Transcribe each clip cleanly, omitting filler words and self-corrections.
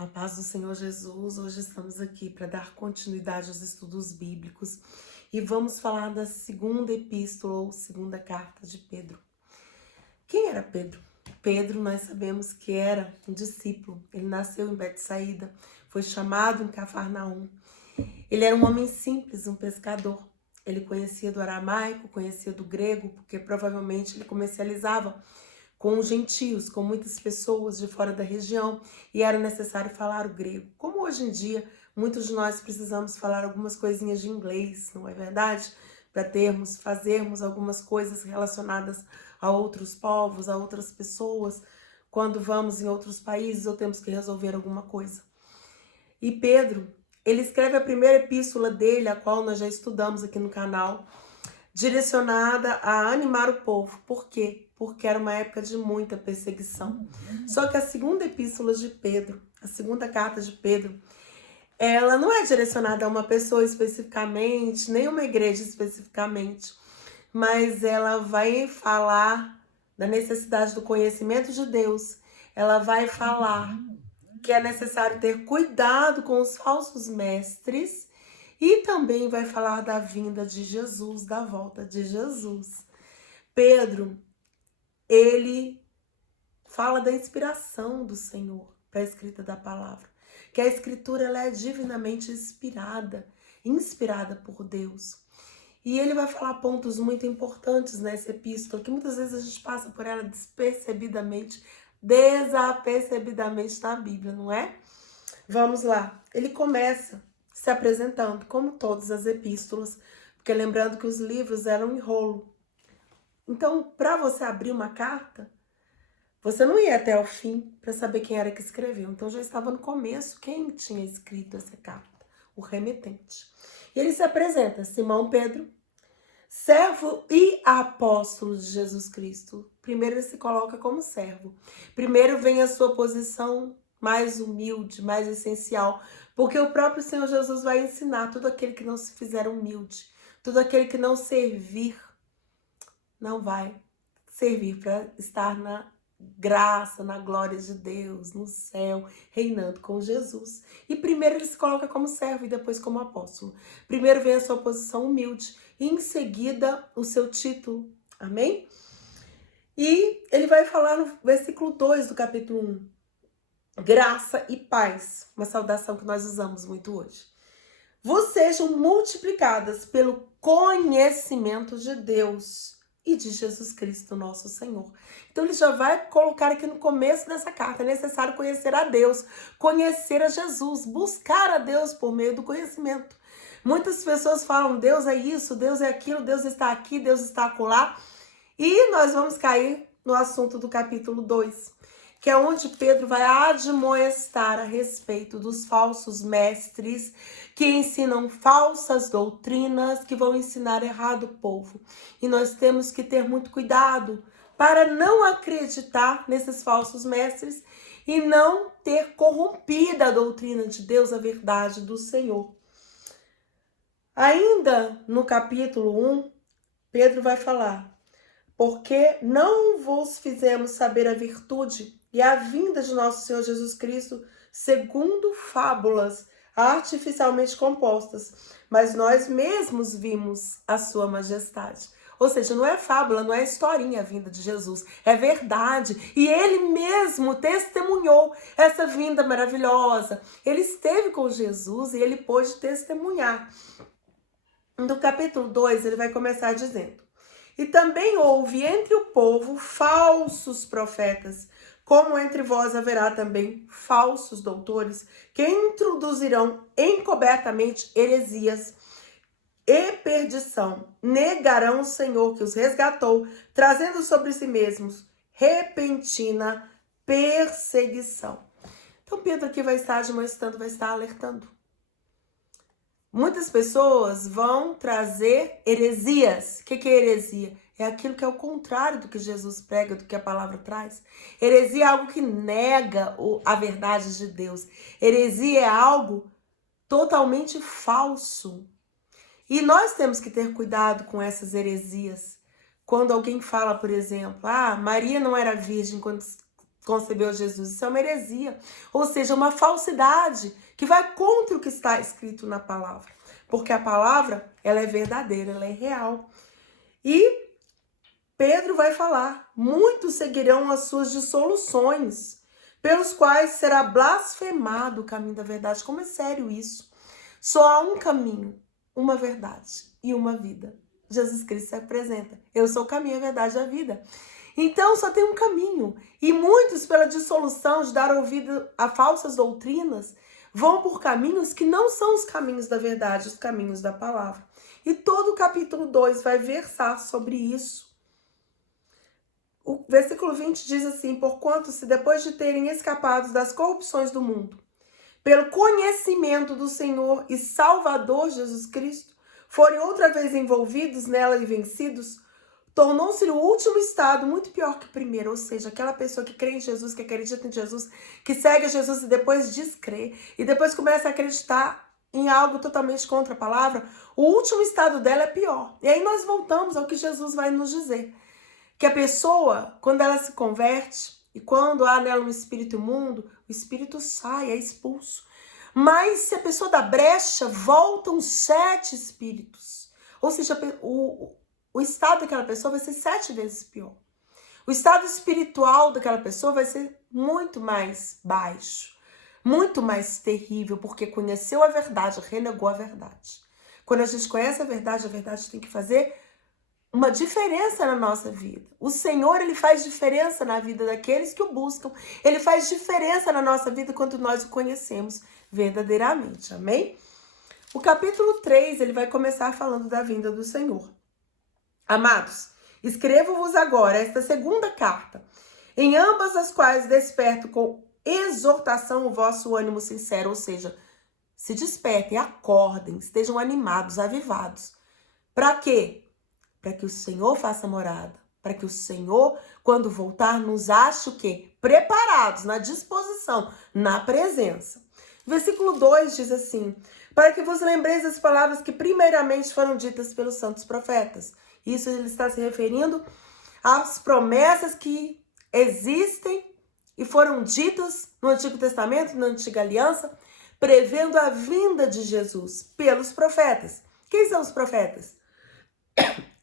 A paz do Senhor Jesus, hoje estamos aqui para dar continuidade aos estudos bíblicos e vamos falar da segunda epístola ou segunda carta de Pedro. Quem era Pedro? Pedro, nós sabemos que era um discípulo, ele nasceu em Betsaída, foi chamado em Cafarnaum. Ele era um homem simples, um pescador. Ele conhecia do aramaico, conhecia do grego, porque provavelmente ele comercializava com os gentios, com muitas pessoas de fora da região, e era necessário falar o grego. Como hoje em dia, muitos de nós precisamos falar algumas coisinhas de inglês, não é verdade? Para fazermos algumas coisas relacionadas a outros povos, a outras pessoas, quando vamos em outros países ou temos que resolver alguma coisa. E Pedro, ele escreve a primeira epístola dele, a qual nós já estudamos aqui no canal, direcionada a animar o povo. Por quê? Porque era uma época de muita perseguição. Só que a segunda epístola de Pedro, a segunda carta de Pedro, ela não é direcionada a uma pessoa especificamente, nem uma igreja especificamente, mas ela vai falar da necessidade do conhecimento de Deus. Ela vai falar que é necessário ter cuidado com os falsos mestres e também vai falar da vinda de Jesus, da volta de Jesus. Pedro, ele fala da inspiração do Senhor para a escrita da palavra, que a escritura ela é divinamente inspirada por Deus. E ele vai falar pontos muito importantes nessa epístola, que muitas vezes a gente passa por ela desapercebidamente na Bíblia, não é? Vamos lá. Ele começa se apresentando, como todas as epístolas, porque lembrando que os livros eram em rolo. Então, para você abrir uma carta, você não ia até o fim para saber quem era que escreveu. Então, já estava no começo quem tinha escrito essa carta, o remetente. E ele se apresenta, Simão Pedro, servo e apóstolo de Jesus Cristo. Primeiro ele se coloca como servo. Primeiro vem a sua posição mais humilde, mais essencial, porque o próprio Senhor Jesus vai ensinar todo aquele que não se fizer humilde, todo aquele que não servir, não vai servir para estar na graça, na glória de Deus, no céu, reinando com Jesus. E primeiro ele se coloca como servo e depois como apóstolo. Primeiro vem a sua posição humilde e em seguida o seu título. Amém? E ele vai falar no versículo 2 do capítulo 1. Graça e paz, uma saudação que nós usamos muito hoje. Vos sejam multiplicadas pelo conhecimento de Deus e de Jesus Cristo, nosso Senhor. Então ele já vai colocar aqui no começo dessa carta, é necessário conhecer a Deus, conhecer a Jesus, buscar a Deus por meio do conhecimento. Muitas pessoas falam, Deus é isso, Deus é aquilo, Deus está aqui, Deus está acolá. E nós vamos cair no assunto do capítulo 2, que é onde Pedro vai admoestar a respeito dos falsos mestres que ensinam falsas doutrinas, que vão ensinar errado o povo. E nós temos que ter muito cuidado para não acreditar nesses falsos mestres e não ter corrompido a doutrina de Deus, a verdade do Senhor. Ainda no capítulo 1, Pedro vai falar: porque não vos fizemos saber a virtude e a vinda de nosso Senhor Jesus Cristo segundo fábulas artificialmente compostas, mas nós mesmos vimos a sua majestade. Ou seja, não é fábula, não é historinha a vinda de Jesus, é verdade. E ele mesmo testemunhou essa vinda maravilhosa. Ele esteve com Jesus e ele pôde testemunhar. No capítulo 2, ele vai começar dizendo: e também houve entre o povo falsos profetas, como entre vós haverá também falsos doutores, que introduzirão encobertamente heresias e perdição. Negarão o Senhor que os resgatou, trazendo sobre si mesmos repentina perseguição. Então Pedro aqui vai estar admoestando, vai estar alertando. Muitas pessoas vão trazer heresias. O que é heresia? É aquilo que é o contrário do que Jesus prega, do que a palavra traz. Heresia é algo que nega a verdade de Deus. Heresia é algo totalmente falso. E nós temos que ter cuidado com essas heresias. Quando alguém fala, por exemplo, Maria não era virgem quando concebeu Jesus. Isso é uma heresia, ou seja, uma falsidade que vai contra o que está escrito na palavra. Porque a palavra, ela é verdadeira, ela é real. E Pedro vai falar, muitos seguirão as suas dissoluções, pelos quais será blasfemado o caminho da verdade. Como é sério isso? Só há um caminho, uma verdade e uma vida. Jesus Cristo se apresenta. Eu sou o caminho, a verdade e a vida. Então só tem um caminho. E muitos, pela dissolução de dar ouvido a falsas doutrinas, vão por caminhos que não são os caminhos da verdade, os caminhos da palavra. E todo o capítulo 2 vai versar sobre isso. O versículo 20 diz assim: porquanto, se depois de terem escapado das corrupções do mundo, pelo conhecimento do Senhor e Salvador Jesus Cristo, forem outra vez envolvidos nela e vencidos, tornou-se o último estado muito pior que o primeiro. Ou seja, aquela pessoa que crê em Jesus, que acredita em Jesus, que segue Jesus e depois descrê, e depois começa a acreditar em algo totalmente contra a palavra, o último estado dela é pior. E aí nós voltamos ao que Jesus vai nos dizer. Que a pessoa, quando ela se converte, e quando há nela um espírito imundo, o espírito sai, é expulso. Mas se a pessoa dá brecha, voltam 7 espíritos. Ou seja, o estado daquela pessoa vai ser 7 vezes pior. O estado espiritual daquela pessoa vai ser muito mais baixo, muito mais terrível, porque conheceu a verdade, renegou a verdade. Quando a gente conhece a verdade tem que fazer uma diferença na nossa vida. O Senhor, ele faz diferença na vida daqueles que o buscam. Ele faz diferença na nossa vida quando nós o conhecemos verdadeiramente. Amém? O capítulo 3, ele vai começar falando da vinda do Senhor. Amados, escrevo-vos agora esta segunda carta, em ambas as quais desperto com exortação o vosso ânimo sincero, ou seja, se despertem, acordem, estejam animados, avivados. Para quê? Para que o Senhor faça morada, para que o Senhor, quando voltar, nos ache o quê? Preparados, na disposição, na presença. Versículo 2 diz assim: para que vos lembreis das palavras que primeiramente foram ditas pelos santos profetas. Isso ele está se referindo às promessas que existem e foram ditas no Antigo Testamento, na Antiga Aliança, prevendo a vinda de Jesus pelos profetas. Quem são os profetas?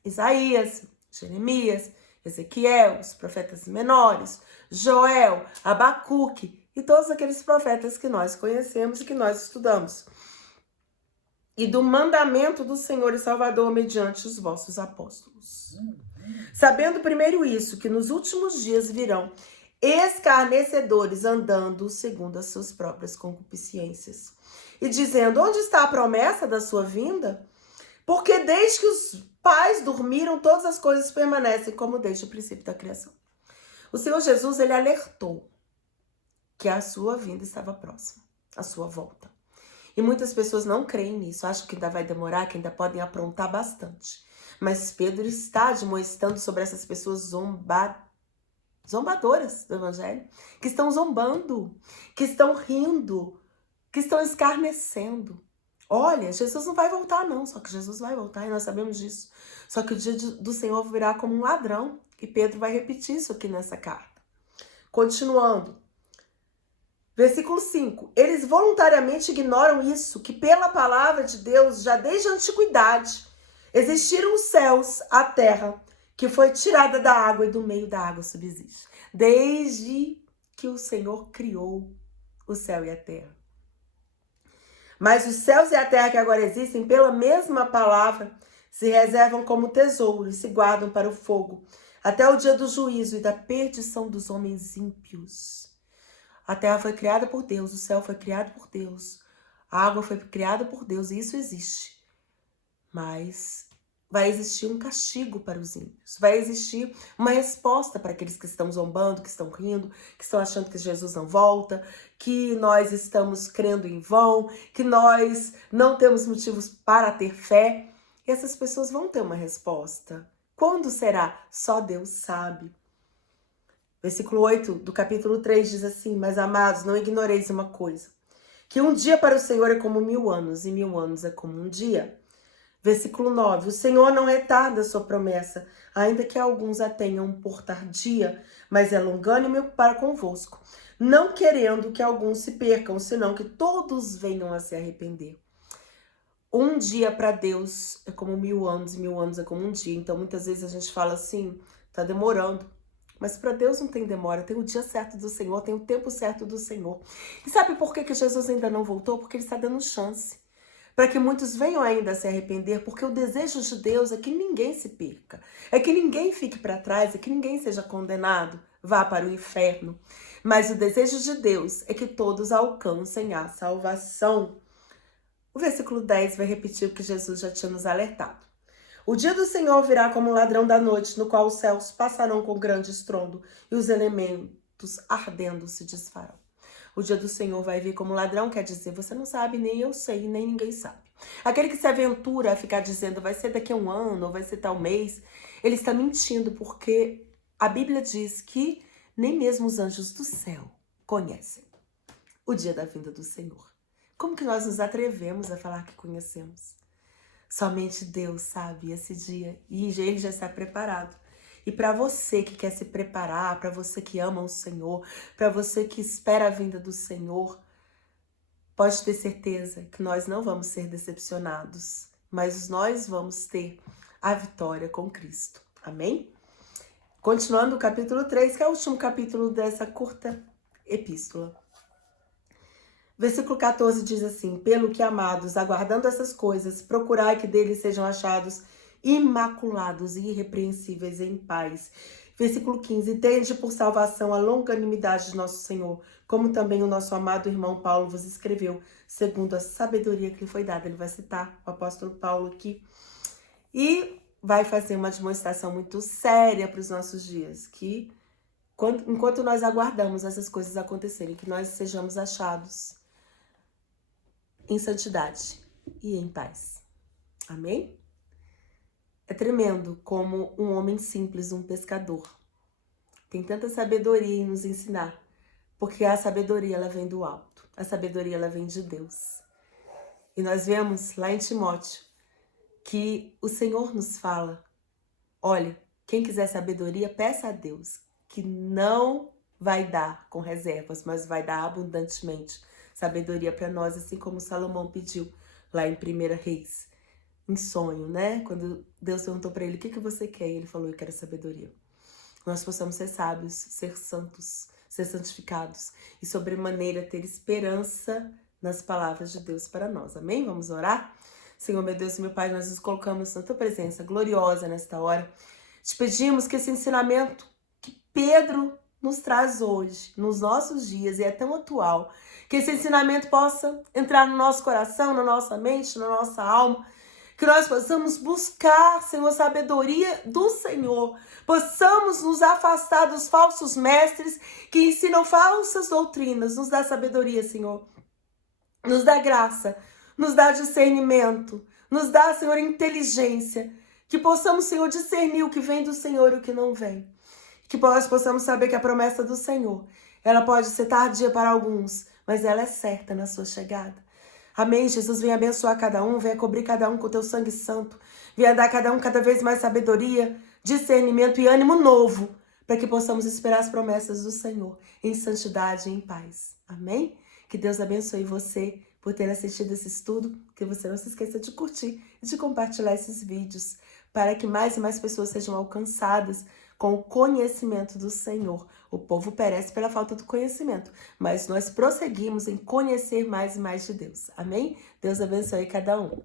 Isaías, Jeremias, Ezequiel, os profetas menores, Joel, Abacuque e todos aqueles profetas que nós conhecemos e que nós estudamos. E do mandamento do Senhor e Salvador mediante os vossos apóstolos. Sabendo primeiro isso, que nos últimos dias virão escarnecedores andando segundo as suas próprias concupiscências. E dizendo, onde está a promessa da sua vinda? Porque desde que os pais dormiram, todas as coisas permanecem como desde o princípio da criação. O Senhor Jesus, ele alertou que a sua vinda estava próxima, a sua volta. E muitas pessoas não creem nisso, acham que ainda vai demorar, que ainda podem aprontar bastante. Mas Pedro está admoestando sobre essas pessoas zombadoras do evangelho, que estão zombando, que estão rindo, que estão escarnecendo. Olha, Jesus não vai voltar não, só que Jesus vai voltar e nós sabemos disso. Só que o dia do Senhor virá como um ladrão e Pedro vai repetir isso aqui nessa carta. Continuando. Versículo 5. Eles voluntariamente ignoram isso, que pela palavra de Deus, já desde a antiguidade, existiram os céus, a terra, que foi tirada da água e do meio da água subsiste. Desde que o Senhor criou o céu e a terra. Mas os céus e a terra que agora existem, pela mesma palavra, se reservam como tesouro e se guardam para o fogo, até o dia do juízo e da perdição dos homens ímpios. A terra foi criada por Deus, o céu foi criado por Deus, a água foi criada por Deus, e isso existe. Mas vai existir um castigo para os ímpios, vai existir uma resposta para aqueles que estão zombando, que estão rindo, que estão achando que Jesus não volta, que nós estamos crendo em vão, que nós não temos motivos para ter fé. E essas pessoas vão ter uma resposta. Quando será? Só Deus sabe. Versículo 8 do capítulo 3 diz assim: mas amados, não ignoreis uma coisa, que um dia para o Senhor é como 1000 anos, e 1000 anos é como um dia. Versículo 9. O Senhor não retarda a sua promessa, ainda que alguns a tenham por tardia, mas é longânime para convosco, não querendo que alguns se percam, senão que todos venham a se arrepender. Um dia para Deus é como 1000 anos, e 1000 anos é como um dia. Então, muitas vezes a gente fala assim, tá demorando. Mas para Deus não tem demora, tem o dia certo do Senhor, tem o tempo certo do Senhor. E sabe por que Jesus ainda não voltou? Porque Ele está dando chance. Para que muitos venham ainda a se arrepender, porque o desejo de Deus é que ninguém se perca. É que ninguém fique para trás, é que ninguém seja condenado, vá para o inferno. Mas o desejo de Deus é que todos alcancem a salvação. O versículo 10 vai repetir o que Jesus já tinha nos alertado. O dia do Senhor virá como um ladrão da noite, no qual os céus passarão com grande estrondo e os elementos ardendo se desfarão. O dia do Senhor vai vir como ladrão, quer dizer, você não sabe, nem eu sei, nem ninguém sabe. Aquele que se aventura a ficar dizendo vai ser daqui a um ano, ou vai ser tal mês, ele está mentindo, porque a Bíblia diz que nem mesmo os anjos do céu conhecem o dia da vinda do Senhor. Como que nós nos atrevemos a falar que conhecemos? Somente Deus sabe esse dia e Ele já está preparado. E para você que quer se preparar, para você que ama o Senhor, para você que espera a vinda do Senhor, pode ter certeza que nós não vamos ser decepcionados, mas nós vamos ter a vitória com Cristo. Amém? Continuando o capítulo 3, que é o último capítulo dessa curta epístola. Versículo 14 diz assim: pelo que, amados, aguardando essas coisas, procurai que deles sejam achados imaculados e irrepreensíveis em paz. Versículo 15: tende por salvação a longanimidade de nosso Senhor, como também o nosso amado irmão Paulo vos escreveu, segundo a sabedoria que lhe foi dada. Ele vai citar o apóstolo Paulo aqui e vai fazer uma demonstração muito séria para os nossos dias, que enquanto nós aguardamos essas coisas acontecerem, que nós sejamos achados em santidade e em paz. Amém? É tremendo como um homem simples, um pescador, tem tanta sabedoria em nos ensinar, porque a sabedoria ela vem do alto, a sabedoria ela vem de Deus. E nós vemos lá em Timóteo que o Senhor nos fala: olha, quem quiser sabedoria, peça a Deus, que não vai dar com reservas, mas vai dar abundantemente sabedoria para nós, assim como Salomão pediu lá em 1 Reis, em sonho, né? Quando Deus perguntou para ele: o que você quer? E ele falou: eu quero sabedoria. Nós possamos ser sábios, ser santos, ser santificados e sobremaneira ter esperança nas palavras de Deus para nós. Amém? Vamos orar? Senhor, meu Deus e meu Pai, nós nos colocamos na tua presença gloriosa nesta hora. Te pedimos que esse ensinamento que Pedro nos traz hoje, nos nossos dias, e é tão atual, que esse ensinamento possa entrar no nosso coração, na nossa mente, na nossa alma, que nós possamos buscar, Senhor, sabedoria do Senhor, possamos nos afastar dos falsos mestres que ensinam falsas doutrinas. Nos dá sabedoria, Senhor, nos dá graça, nos dá discernimento, nos dá, Senhor, inteligência, que possamos, Senhor, discernir o que vem do Senhor e o que não vem. Que nós possamos saber que a promessa do Senhor, ela pode ser tardia para alguns, mas ela é certa na sua chegada. Amém, Jesus, venha abençoar cada um, venha cobrir cada um com o teu sangue santo, venha dar a cada um cada vez mais sabedoria, discernimento e ânimo novo, para que possamos esperar as promessas do Senhor em santidade e em paz. Amém? Que Deus abençoe você por ter assistido esse estudo, que você não se esqueça de curtir e de compartilhar esses vídeos, para que mais e mais pessoas sejam alcançadas com o conhecimento do Senhor. O povo perece pela falta do conhecimento, mas nós prosseguimos em conhecer mais e mais de Deus. Amém? Deus abençoe cada um.